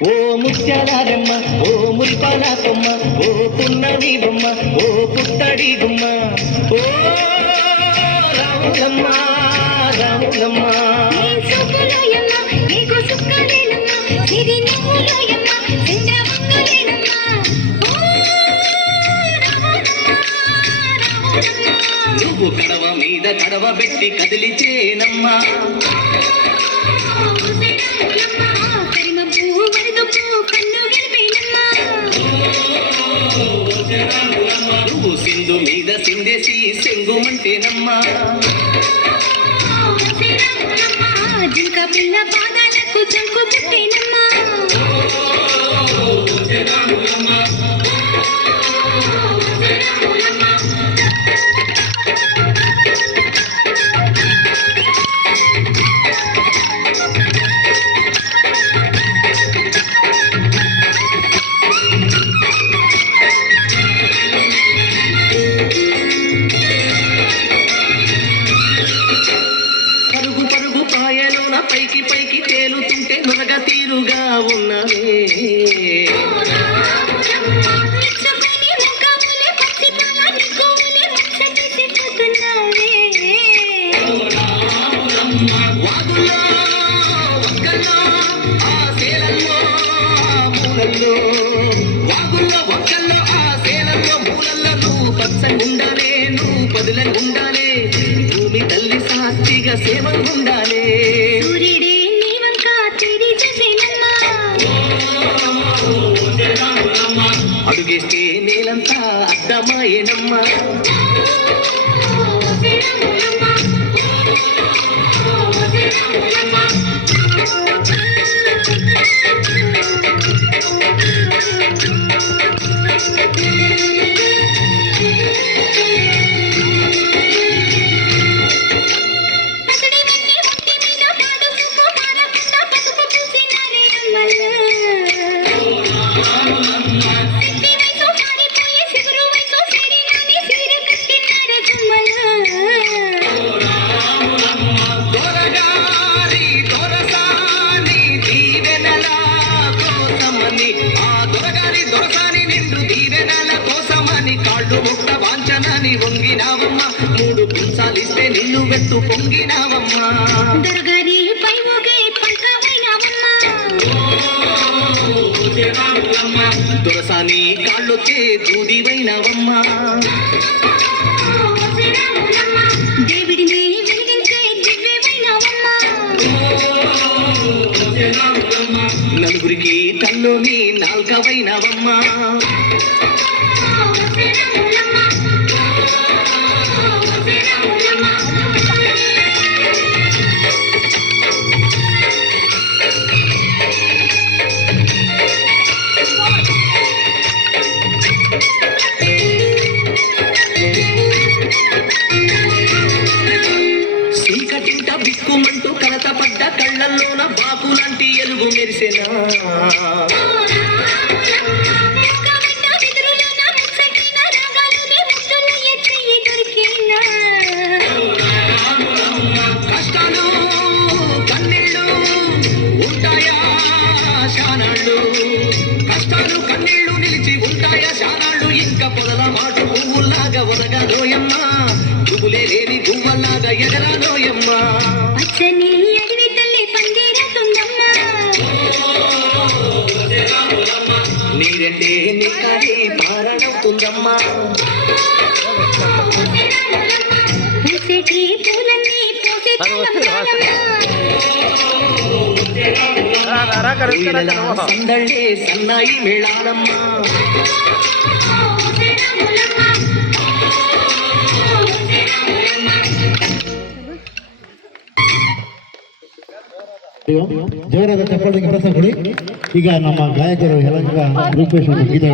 ఓ ముత్యాలమ్మ ఓ మురిపాల కొమ్మ ఓ పున్నమి బొమ్మ ఓ పుత్తడి గుమ్మ ఓ రాములమ్మ రాములమ్మ నువ్వు కడవ మీద కడవ పెట్టి కదిలిచేనమ్మా నువ్వు సింధు మీద సిందేసి సెంగుమంటేనమ్మా జింక పిల్ల పాదాలకు చంకు పుట్టేనమ్మా పైకి పైకి తేలుతుంటే నురగ తీరుగా ఉన్నవే వాగుల్లో ఒక్కల్లో ఆ సేలల్లో మూలల్లో వాగుల్లో ఒక్కల్లో ఆ సేలల్లో మూలల్లో నువ్వు పచ్చగుండాలే నువ్వు పదులంగుండాలే భూమి తల్లి సాక్షిగా సేవంగుండాలే అడుగేస్తే నేలంతా అద్దమాయేనమ్మా ముక్త వాంఛనని వంగినావమ్మ మూడు పుంసాలిస్తే నిన్ను వెత్తు పొంగినావమ్మా దొరగారి పై ఊగే పల్కవైనావమ్మా దొరసాని కాళ్ళొచ్చే దూదివైనావమ్మా దేవుడిని వెలిగించే దివ్యమైనావమ్మా నలుగురికి తల్లోని నాల్కవైనావమ్మా చీకటింట బిక్కుమంటూ కలత పడ్డ కళ్ళల్లోన బాకులాంటి ఎలుగు మెరిసెనా కష్టాలు కన్నీళ్ళు ఉంటాయా శానాళ్ళు కష్టాలు కన్నీళ్ళు నిలిచి ఉంటాయా శానాళ్ళు ఇంకా పొదల మాట పువ్వులాగా ఒరగలోయమ్మా పువ్వులే లేని పువ్వల్లాగా ఎగరాలోయమ్మా పచ్చని అడవి తల్లి పందిరతుందమ్మా నీరంటే నీకాడి పారణవుతుందమ్మా పూసేటి పూలన్నీ సందళ్ళే సన్నాయి మేళాలమ్మా ಜೋರಾದ ಚಪ್ಪಾಳೆಗೆ ಪ್ರಸಾದ ಕೊಡಿ. ಈಗ ನಮ್ಮ ಗಾಯಕರು ಯಲಹಂಕ ರೂಪೇಶ್ ಅವರು ಗೀತೆ